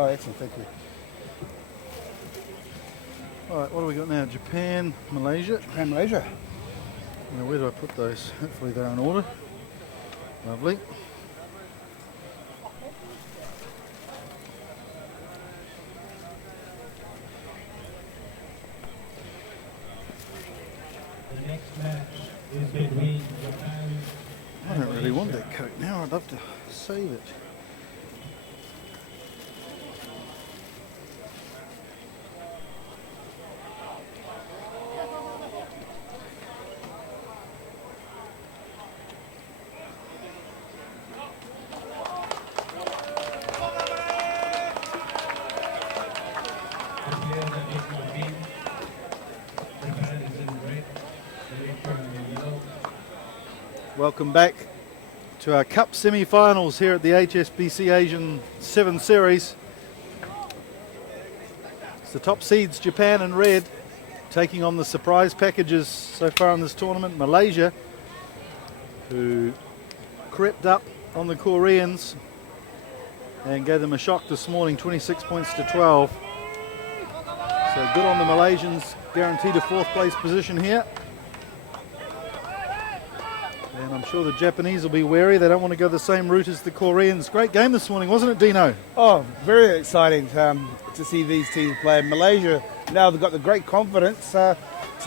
Oh, excellent, thank you. All right, what do we got now? Japan, Malaysia. Japan, Malaysia. Now, where do I put those? Hopefully they're in order. Lovely. The next match is between Japan. I don't really want that coat now. I'd love to save it. Welcome back to our Cup semi-finals here at the HSBC Asian 7 Series. It's the top seeds, Japan in red, taking on the surprise packages so far in this tournament, Malaysia, who crept up on the Koreans and gave them a shock this morning, 26 points to 12. So good on the Malaysians, guaranteed a fourth place position here. And I'm sure the Japanese will be wary. They don't want to go the same route as the Koreans. Great game this morning, wasn't it, Dino? Oh, very exciting to see these teams play. Malaysia, now they've got the great confidence to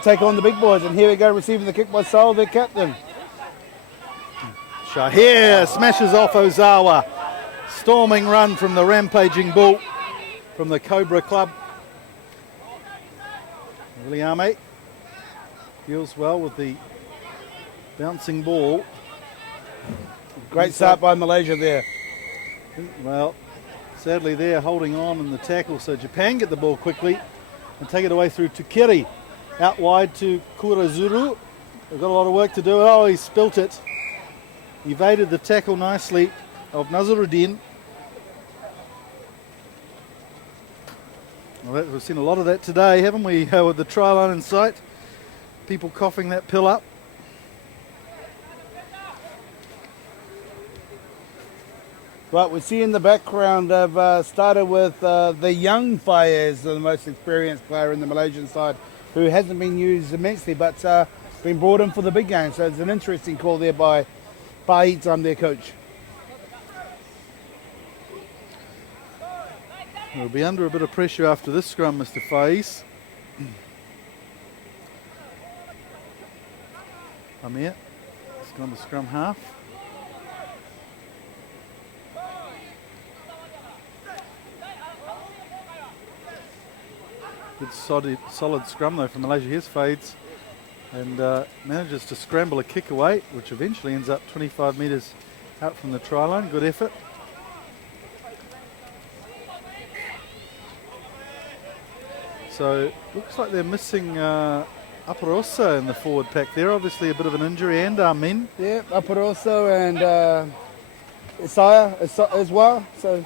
take on the big boys. And here we go, receiving the kick by Sol, their captain. Shahir smashes off Ozawa. Storming run from the rampaging bull from the Cobra Club. Williame deals well with the bouncing ball. Great start by Malaysia there. Well, sadly they're holding on in the tackle, so Japan get the ball quickly and take it away through Tukiri. Out wide to Kurazuru. They've got a lot of work to do. Oh, he spilt it. Evaded the tackle nicely of Nazaruddin. Well, we've seen a lot of that today, haven't we, with the try line in sight? People coughing that pill up. But we see in the background they've started with the young Faiz, the most experienced player in the Malaysian side, who hasn't been used immensely, but been brought in for the big game. So it's an interesting call there by Faiz, their coach. We'll be under a bit of pressure after this scrum, Mr. Faiz. Amir, it's gone to scrum half. Good solid scrum though from Malaysia. Here's Fades and manages to scramble a kick away, which eventually ends up 25 metres out from the try line. Good effort. So looks like they're missing Aparosa in the forward pack there. Obviously a bit of an injury, and Armin. Yeah, Aparosa and Isaiah as well. So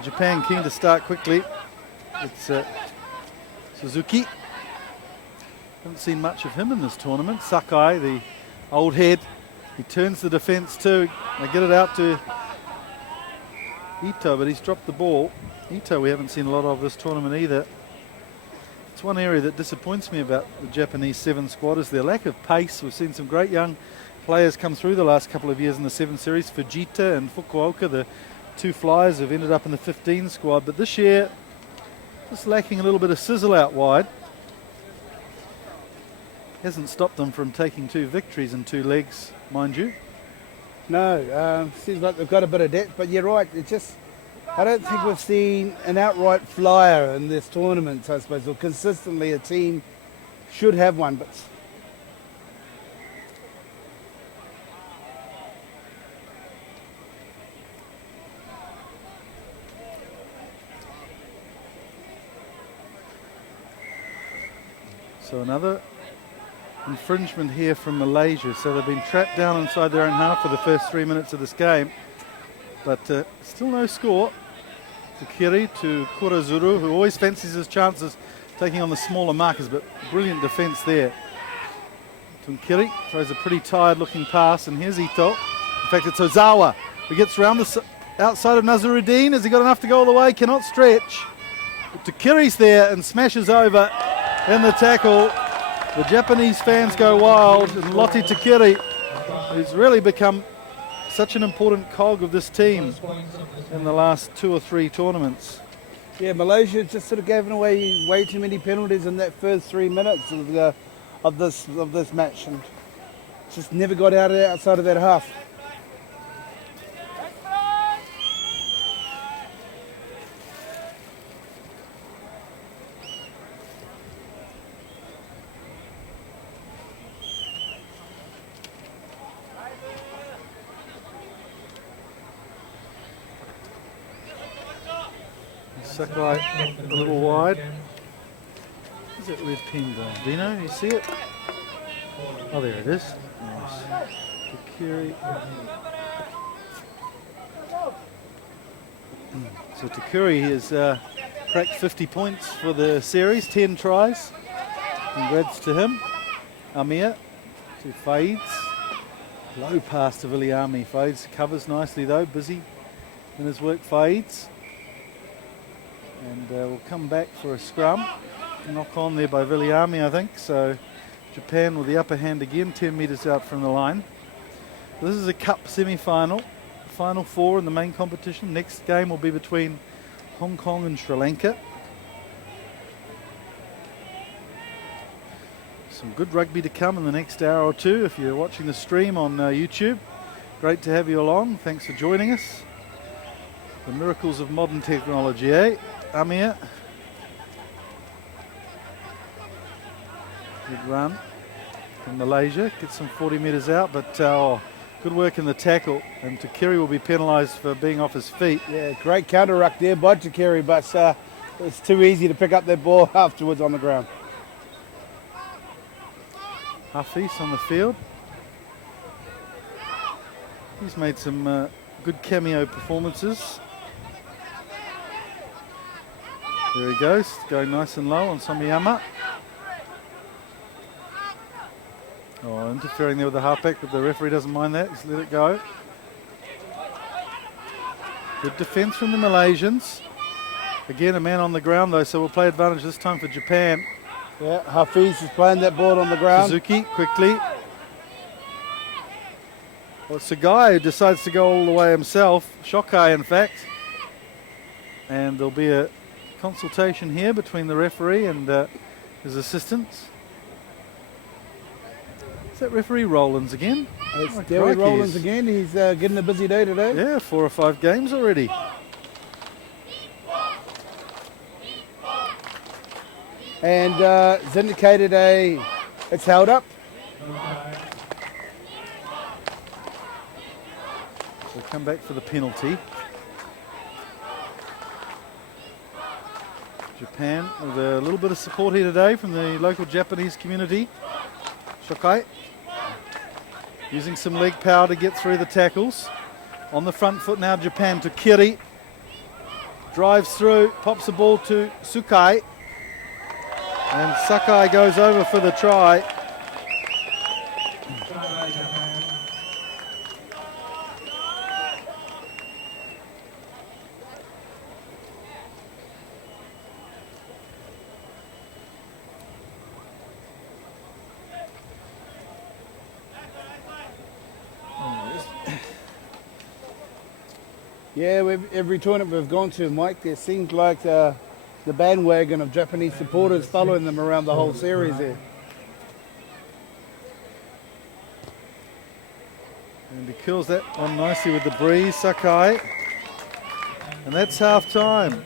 Japan keen to start quickly. It's Suzuki. Haven't seen much of him in this tournament. Sakai, the old head, he turns the defence too. They get it out to Ito, but he's dropped the ball. Ito we haven't seen a lot of this tournament either. It's one area that disappoints me about the Japanese 7 squad is their lack of pace. We've seen some great young players come through the last couple of years in the 7 Series. Fujita and Fukuoka, the two flyers, have ended up in the 15 squad, but this year just lacking a little bit of sizzle out wide. Hasn't stopped them from taking 2 victories in 2 legs, mind you. No, seems like they've got a bit of depth, but you're right, it's just, I don't think we've seen an outright flyer in this tournament, I suppose, or consistently a team should have one, but so another infringement here from Malaysia. So they've been trapped down inside their own half for the first 3 minutes of this game. But still no score. Tukiri to Kurazuru, who always fancies his chances taking on the smaller markers, but brilliant defence there. Tunkiri throws a pretty tired looking pass, and here's Ito. In fact, it's Ozawa who gets round the outside of Nazaruddin. Has he got enough to go all the way? Cannot stretch. But Tukiri's there and smashes over in the tackle. The Japanese fans go wild, and Lotte Tukiri, who's really become such an important cog of this team in the last 2 or 3 tournaments. Yeah, Malaysia just sort of gave away way too many penalties in that first 3 minutes of this match, and just never got outside of that half. Sakurai a little wide. Is that red pen gone? Dino, you see it? Oh, there it is. Nice. Takiri. So Takuri has cracked 50 points for the series, 10 tries. Congrats to him. Amir to Fades. Low pass to Viliami. Fades covers nicely though, busy in his work. Fades. And we'll come back for a scrum. Knock on there by Viliami, I think. So Japan with the upper hand again, 10 metres out from the line. This is a cup semi-final. Final 4 in the main competition. Next game will be between Hong Kong and Sri Lanka. Some good rugby to come in the next hour or two if you're watching the stream on YouTube. Great to have you along. Thanks for joining us. The miracles of modern technology, eh? Amir. Good run from Malaysia. Gets some 40 metres out, but good work in the tackle. And Takiri will be penalised for being off his feet. Yeah, great counter ruck there by Takiri, but it's too easy to pick up that ball afterwards on the ground. Hafiz on the field. He's made some good cameo performances. There he goes, going nice and low on Somiyama. Oh, interfering there with the halfback, but the referee doesn't mind that. Just let it go. Good defence from the Malaysians. Again, a man on the ground though, so we'll play advantage this time for Japan. Yeah, Hafiz is playing that ball on the ground. Suzuki, quickly. Well, it's a guy who decides to go all the way himself. Shokai, in fact. And there'll be a consultation here between the referee and his assistants. Is that referee Rollins again? It's Derry Rollins again. He's getting a busy day today. Yeah, 4 or 5 games already. And it's indicated it's held up. So come back for the penalty. Japan with a little bit of support here today from the local Japanese community. Shokai using some leg power to get through the tackles. On the front foot now, Japan to Kiri. Drives through, pops the ball to Sukai. And Sakai goes over for the try. Yeah, every tournament we've gone to, Mike, there seems like the bandwagon of Japanese supporters following them around the whole series there. And he kills that one nicely with the breeze, Sakai. And that's half time.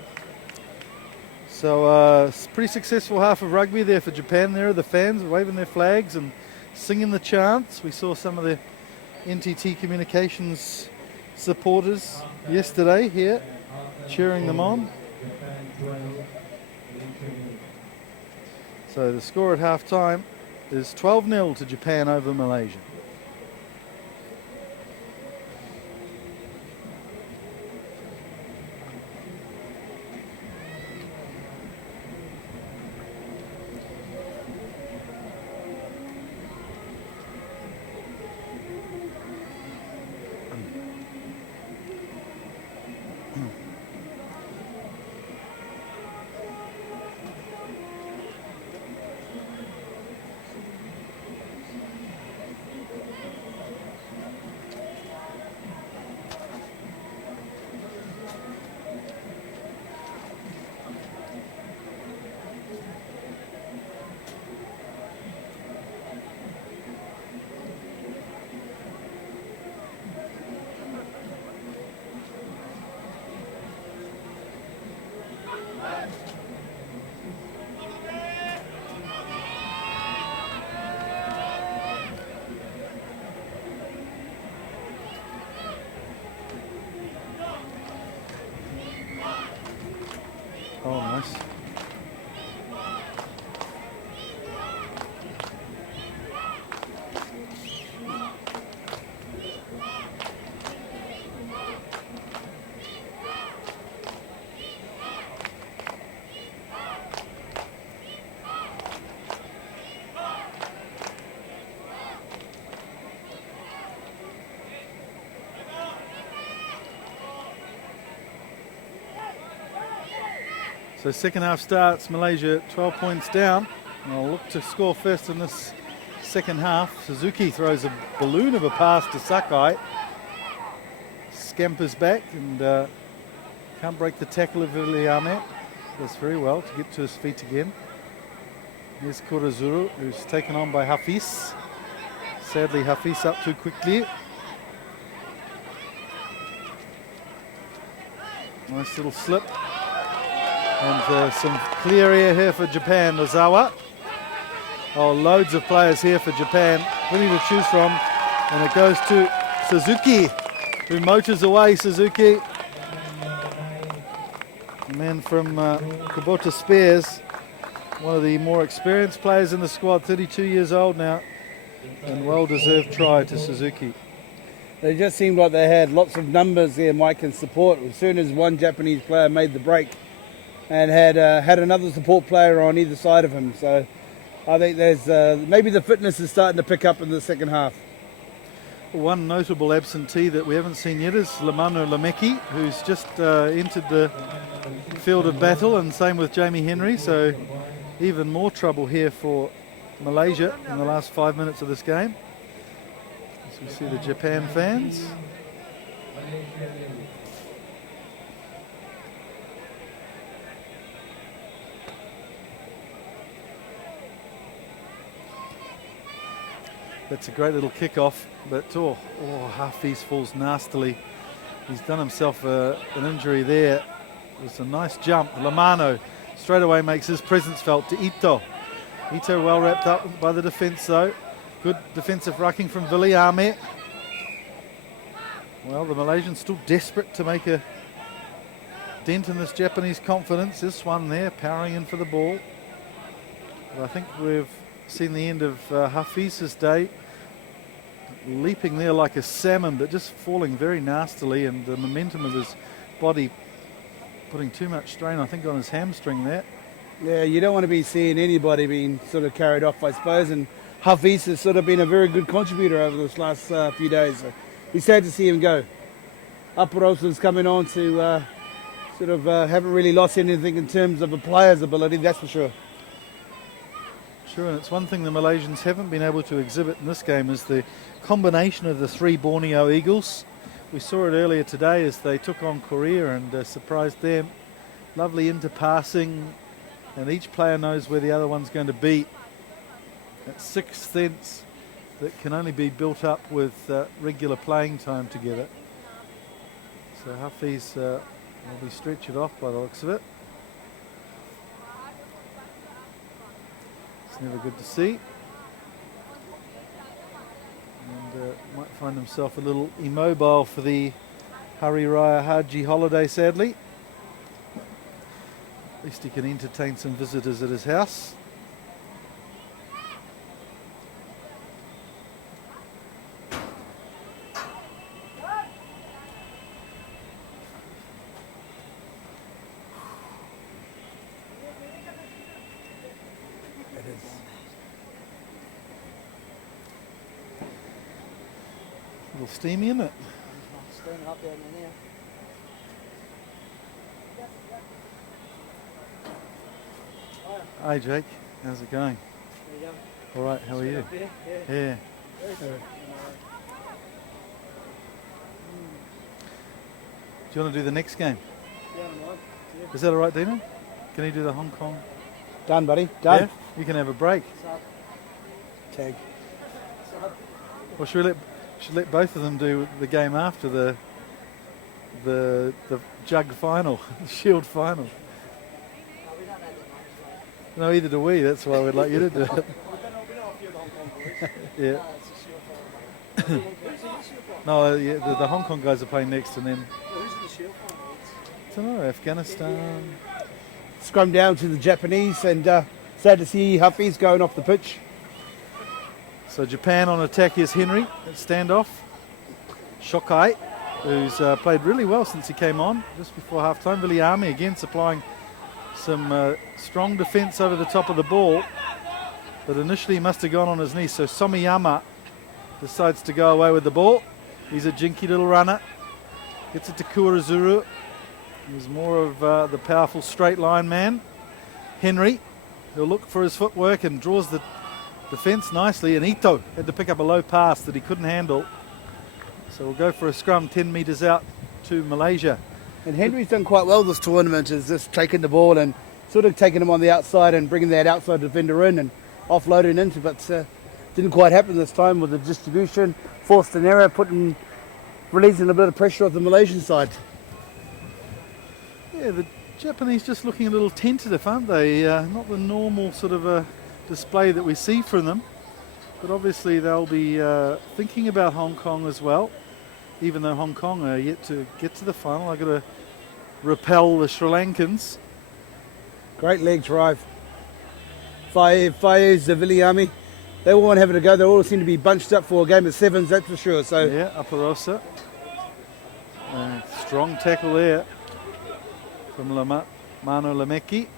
So pretty successful half of rugby there for Japan. There are the fans waving their flags and singing the chants. We saw some of the NTT Communications supporters yesterday here cheering them on. So the score at half time is 12-0 to Japan over Malaysia. So second half starts, Malaysia 12 points down. And I'll look to score first in this second half. Suzuki throws a balloon of a pass to Sakai. Scampers back and can't break the tackle of Viliame. Does very well to get to his feet again. Here's Kurazuru, who's taken on by Hafiz. Sadly, Hafiz up too quickly. Nice little slip. And some clear air here for Japan, Ozawa. Oh, loads of players here for Japan. Plenty to choose from. And it goes to Suzuki, who motors away. Suzuki. The man from Kubota Spears. One of the more experienced players in the squad, 32 years old now. And well-deserved try to Suzuki. They just seemed like they had lots of numbers there, Mike, and support. As soon as one Japanese player made the break and had another support player on either side of him. So I think there's maybe the fitness is starting to pick up in the second half. One notable absentee that we haven't seen yet is Lamano Lameki, who's just entered the field of battle, and same with Jamie Henry. So even more trouble here for Malaysia in the last 5 minutes of this game. As we see the Japan fans. That's a great little kick-off, but Hafiz falls nastily. He's done himself an injury there. It was a nice jump. Lamano straight away makes his presence felt to Ito. Ito well wrapped up by the defence though. Good defensive rucking from Viliame. Well, the Malaysians still desperate to make a dent in this Japanese confidence. This one there, powering in for the ball. But I think we've seen the end of Hafiz's day. Leaping there like a salmon, but just falling very nastily, and the momentum of his body putting too much strain, I think, on his hamstring there. Yeah, you don't want to be seeing anybody being sort of carried off, I suppose, and Hafiz has sort of been a very good contributor over this last few days. So it's sad to see him go. Aparosa's coming on to haven't really lost anything in terms of a player's ability, that's for sure. Sure, and it's one thing the Malaysians haven't been able to exhibit in this game is the combination of the three Borneo Eagles. We saw it earlier today as they took on Korea and surprised them. Lovely interpassing, and each player knows where the other one's going to be. That sixth sense that can only be built up with regular playing time together. So Hafiz will be stretched off by the looks of it. It's never good to see. And might find himself a little immobile for the Hari Raya Haji holiday, sadly. At least he can entertain some visitors at his house. A little steamy, isn't it? Steaming up down there now. Hi Jake, how's it going? There you go. All right, how are you? Yeah. Do you want to do the next game? Yeah, I'm right. Yeah. Is that all right, Dino? Can you do the Hong Kong? Done, buddy, done. Yeah? You can have a break. Tag. Or should we let both of them do the game after the jug final, the shield final? No, either do we. That's why we'd like you to do it. Yeah. No, yeah, the Hong Kong guys are playing next, and then I don't know, Afghanistan. Scrum down to the Japanese, and sad to see Hafiz going off the pitch. So Japan on attack. Here's Henry at standoff. Shokai, who's played really well since he came on just before half-time. Viliame again supplying some strong defence over the top of the ball, but initially he must have gone on his knees. So Somiyama decides to go away with the ball. He's a jinky little runner. Gets it to Kurazuru. He was more of the powerful straight line man. Henry, he'll look for his footwork and draws the defence nicely. And Ito had to pick up a low pass that he couldn't handle. So we'll go for a scrum 10 metres out to Malaysia. And Henry's done quite well this tournament, is just taking the ball and sort of taking him on the outside and bringing that outside defender in and offloading into, but didn't quite happen this time with the distribution. Forced an error, releasing a bit of pressure off the Malaysian side. Yeah, the Japanese just looking a little tentative, aren't they? Not the normal sort of display that we see from them, but obviously they'll be thinking about Hong Kong as well. Even though Hong Kong are yet to get to the final, I've got to repel the Sri Lankans. Great leg drive. Faiz, the Viliami, they all want to have it a go. They all seem to be bunched up for a game of 7's, that's for sure. So yeah, Aparosa. Strong tackle there from Mano Lameki.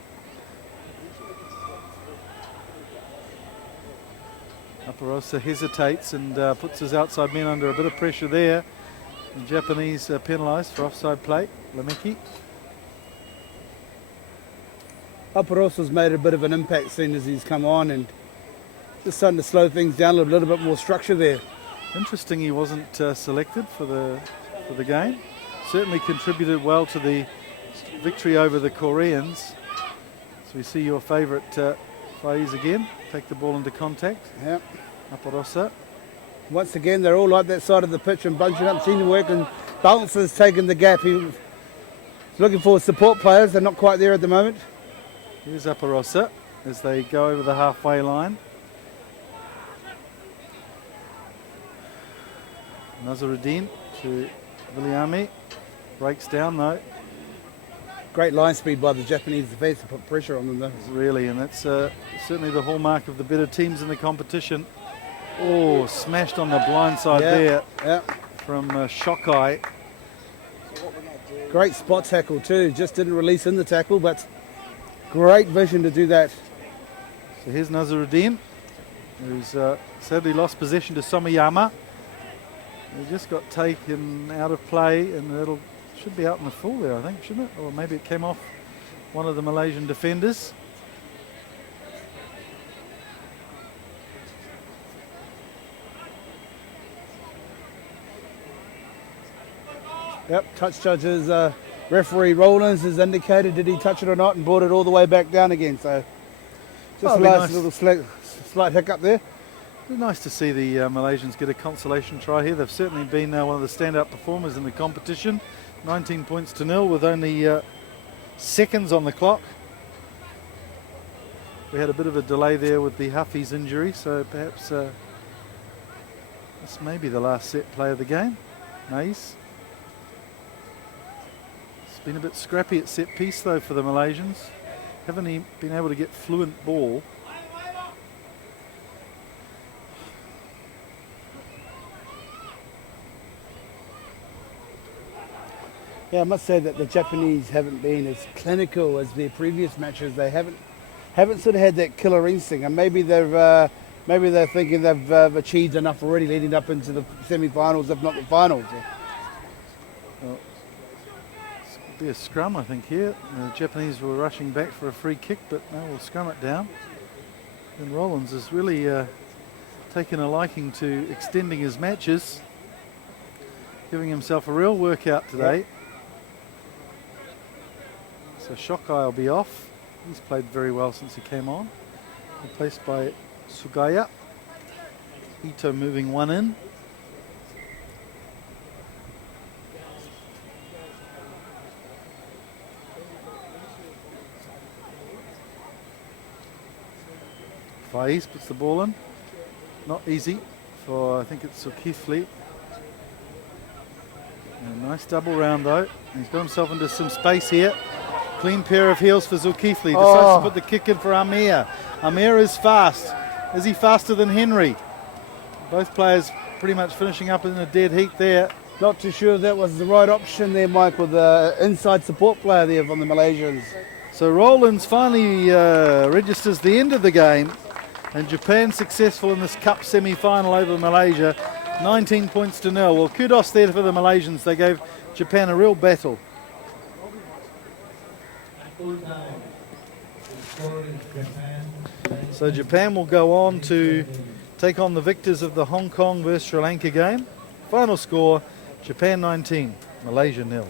Aparosa hesitates and puts his outside men under a bit of pressure there. The Japanese penalised for offside play. Lameki. Aparosa's made a bit of an impact soon as he's come on and just starting to slow things down a little bit more structure there. Interesting he wasn't selected for the game. Certainly contributed well to the victory over the Koreans. So we see your favourite Faiz again. Take the ball into contact. Yep. Aparosa. Once again, they're all like that side of the pitch and bunching up, teamwork, and Bouncer's taking the gap. He's looking for support players. They're not quite there at the moment. Here's Aparosa as they go over the halfway line. Nazaruddin to Viliami. Breaks down though. Great line speed by the Japanese defence to put pressure on them though. Really, and that's certainly the hallmark of the better teams in the competition. Oh, smashed on the blind side there from Shokai. Great spot tackle too. Just didn't release in the tackle, but great vision to do that. So here's Nazaruddin, who's sadly lost possession to Somayama. He just got taken out of play, and it'll should be out in the full there, I think, shouldn't it? Or maybe it came off one of the Malaysian defenders. Yep, touch judges, referee Rollins has indicated did he touch it or not and brought it all the way back down again. So just a nice little slight hiccup there. It's nice to see the Malaysians get a consolation try here. They've certainly been one of the standout performers in the competition. 19 points to nil with only seconds on the clock. We had a bit of a delay there with the Huffy's injury, so perhaps this may be the last set play of the game. Nice. It's been a bit scrappy at set piece though for the Malaysians. Haven't been able to get fluent ball. Yeah, I must say that the Japanese haven't been as clinical as their previous matches. They haven't sort of had that killer instinct, and maybe they're thinking they've achieved enough already leading up into the semi-finals, if not the finals. Well, it's going to be a scrum, I think, here. The Japanese were rushing back for a free kick, but no, we'll scrum it down. And Rollins has really taken a liking to extending his matches, giving himself a real workout today. Yep. So Shokai will be off. He's played very well since he came on. Replaced by Sugaya. Ito moving one in. Faiz puts the ball in. Not easy for, I think it's Zulkifli. Nice double round though. He's got himself into some space here. Clean pair of heels for Zulkifli. Decides to put the kick in for Amir. Amir is fast. Is he faster than Henry? Both players pretty much finishing up in a dead heat there. Not too sure if that was the right option there, Mike, with the inside support player there from the Malaysians. So Rollins finally registers the end of the game, and Japan successful in this cup semi-final over Malaysia. 19 points to nil. Well, kudos there for the Malaysians. They gave Japan a real battle. full time. The score is Japan. So Japan will go on to take on the victors of the Hong Kong versus Sri Lanka game. Final score, Japan 19, Malaysia 0.